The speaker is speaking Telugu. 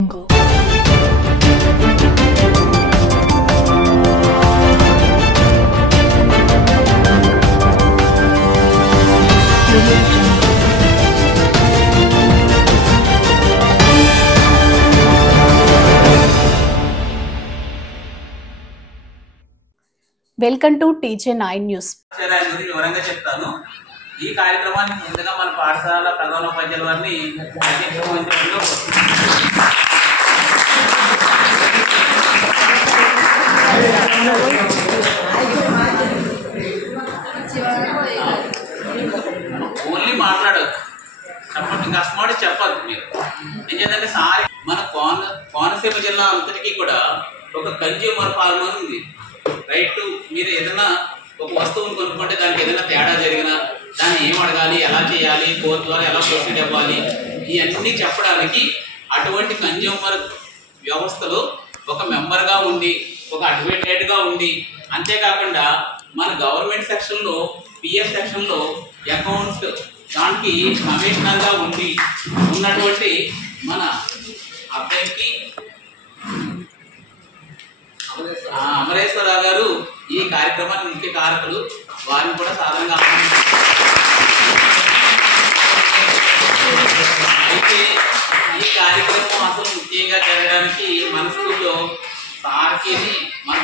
Go. Welcome to TJ9 News. వివరంగా చెప్తాను. ఈ కార్యక్రమానికి ముందుగా మన పాఠశాల ప్రధానోపాధ్యాయుల వారిని ఓన్లీ మాట్లాడదు చెప్పండి, ఇంకా అస్మాడు చెప్పద్దు. మీరు ఏం చేద్దంటే సారి మన కోనసీమ జిల్లా అంతటికీ కూడా ఒక కన్జ్యూమర్ ఫార్మర్ ఉంది. రైట్, మీరు ఏదైనా ఒక వస్తువును కొనుక్కుంటే దానికి ఏదైనా తేడా జరిగినా దాన్ని ఏం అడగాలి, ఎలా చేయాలి, కోర్టు ద్వారా ఎలా ప్రొసీడ్ అవ్వాలి, ఇవన్నీ చెప్పడానికి అటువంటి కన్జ్యూమర్ వ్యవస్థలో ఒక మెంబర్గా ఉండి, ఒక అడ్వకేట్గా ఉండి, అంతేకాకుండా మన గవర్నమెంట్ సెక్షన్లో పిఎఫ్ సెక్షన్లో అకౌంట్స్ దానికి కమిషనర్గా ఉన్నటువంటి మన అబ్బాయికి అమరేశ్వరరావు గారు ఈ కార్యక్రమానికి ముఖ్య కారకులు. వారిని కూడా సాధారణంగా అయితే ఈ కార్యక్రమం అసలు ముఖ్యంగా జరగడానికి మన స్కూల్లో సార్కి మన